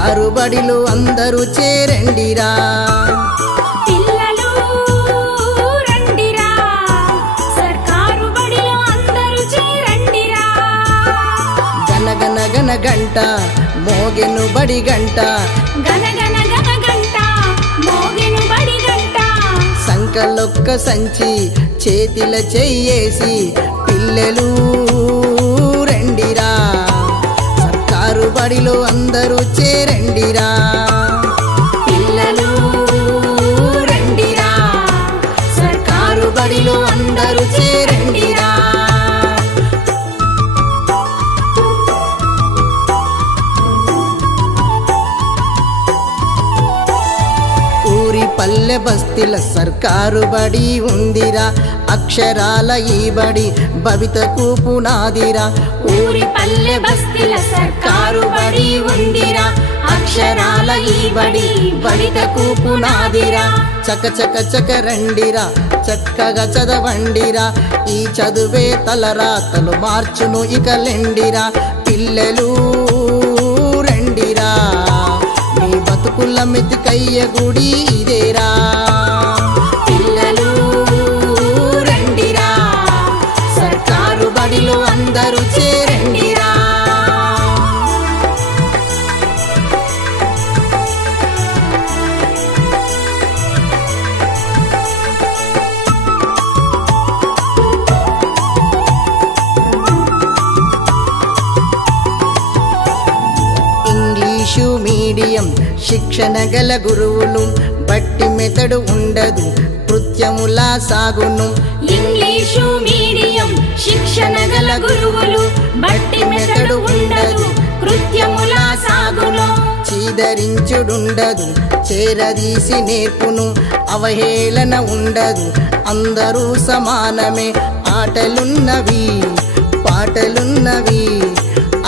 సర్కారు బడిలో అందరూ చేరండిరా. గనగన గన గంట మోగెను బడి గంట. గన గంట మోగెను బడి గంట. సంకలొక్క సంచి చేతిల చెయ్యేసి పిల్లలు సర్కారు బడిలో అందరూ చేరండిరా. పిల్లలు రండిరా. సర్కారు బడిలో అందరూ చేరండిరా. ఊరి పల్లె బస్తీల సర్కారు బడి ఉందిరా. అక్షరాల ఈ బడి భవితకు పునాదిరా. ఊరి పల్లె బస్తీల అక్షరాల ఈ బడి బడితకు చక చక చక రండిరా చక్కగా చదవండిరా. ఈ చదువే తలరాతలు మార్చును ఇక లెండిరా. పిల్లలు రండిరా మీ బతుకుల మెతికయ్య గుడి ఇదేరా. శిక్షణ గల గురువులు బట్టి మెతడు ఉండదు కృత్యముల సాగును. ఇంగ్లీషు మీడియం శిక్షణ గల గురువులు బట్టి మెతడు ఉండదు కృత్యముల సాగును. చీదరించుడుండదు చేరదీసి నేర్పును అవహేళన ఉండదు అందరూ సమానమే. ఆటలున్నవి పాటలున్నవి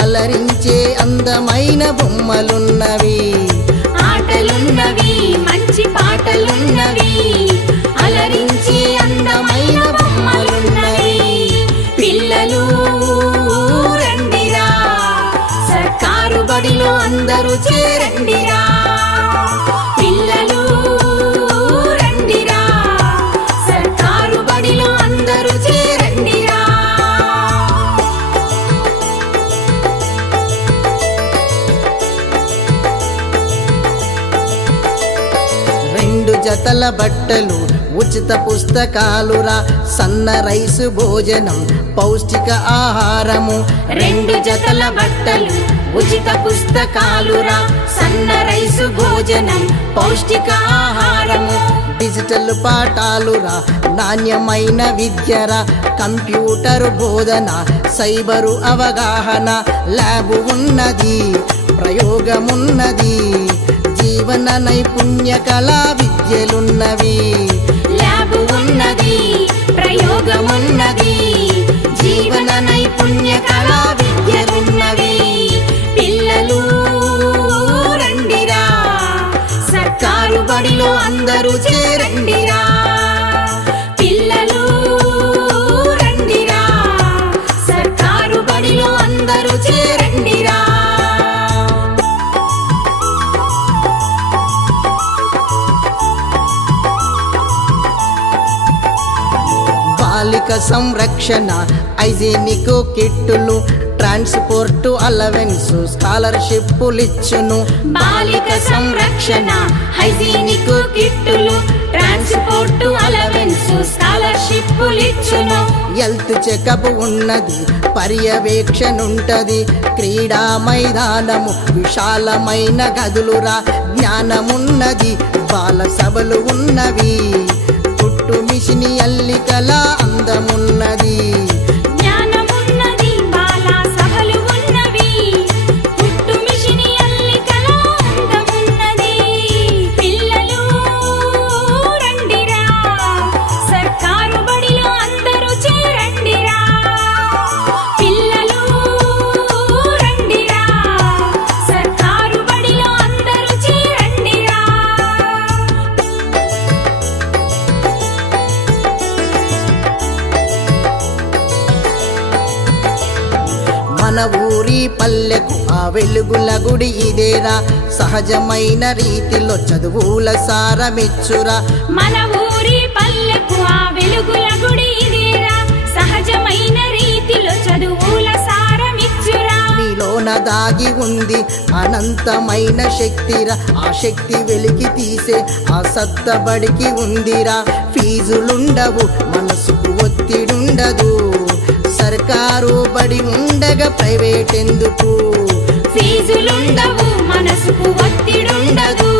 అలరించే అందమైన బొమ్మలున్నవి. సర్కారు అందరూ చేరండిరా. పిల్లలు రండిరా. సర్కారు బడిలో అందరూ చేరండిరా. రెండు జతల బట్టలు ఉచిత పుస్తకాలురా. సన్న రైసు భోజనం పౌష్టిక ఆహారము. రెండు జతల బట్టలు ఉచిత పుస్తకాలురా సన్న రైసు భోజనం పౌష్టిక ఆహారము. డిజిటల్ పాఠాలురా నాణ్యమైన విద్యరా కంప్యూటర్ బోధన సైబరు అవగాహన. ల్యాబ్ ఉన్నది ప్రయోగమున్నది. జీవన నైపుణ్య కళా విద్యలున్నవి. ల్యాబ్ ఉన్నది. అందరూ చేరండిరా పిల్లలు రండిరా. సర్కారు బడిలో అందరూ చేరండిరా. బాలిక సంరక్షణ ఐజీనిక్ కిట్టులు ట్రాన్స్పోర్ట్ అలవెన్స్ స్కాలర్షిప్లు ఇచ్చును బాలిక సంరక్షణ హైజీనిక్ కిట్టులు ట్రాన్స్పోర్ట్ అలవెన్స్ స్కాలర్షిప్పులు ఇచ్చును హెల్త్ చెకప్ ఉన్నది పర్యవేక్షణుంటది క్రీడా మైదానము విశాలమైన గదులురా జ్ఞానమున్నది బాల సభలు ఉన్నవి పుట్టు మిషిని అల్లికల అందమున్నది. మన ఊరి పల్లెకు ఆ వెలుగుల గుడి ఇదేరా. సహజమైన రీతిలో చదువుల సారమిచ్చురా. మన ఊరి పల్లెకు ఆ వెలుగుల గుడి ఇదేరా. సహజమైన రీతిలో చదువుల సారమిచ్చురా. నీలోన దాగి ఉంది అనంతమైన శక్తిరా. ఆ శక్తి వెలికి తీసే ఆ సత్తబడికి ఉందిరా. ఫీజులుండవు మనసుకు ఒత్తిడుండదు. సర్కారు బడి ఉండగా ప్రైవేట్ ఎందుకు ఫీజులుండవు మనసుకు ఒత్తిడుండదు.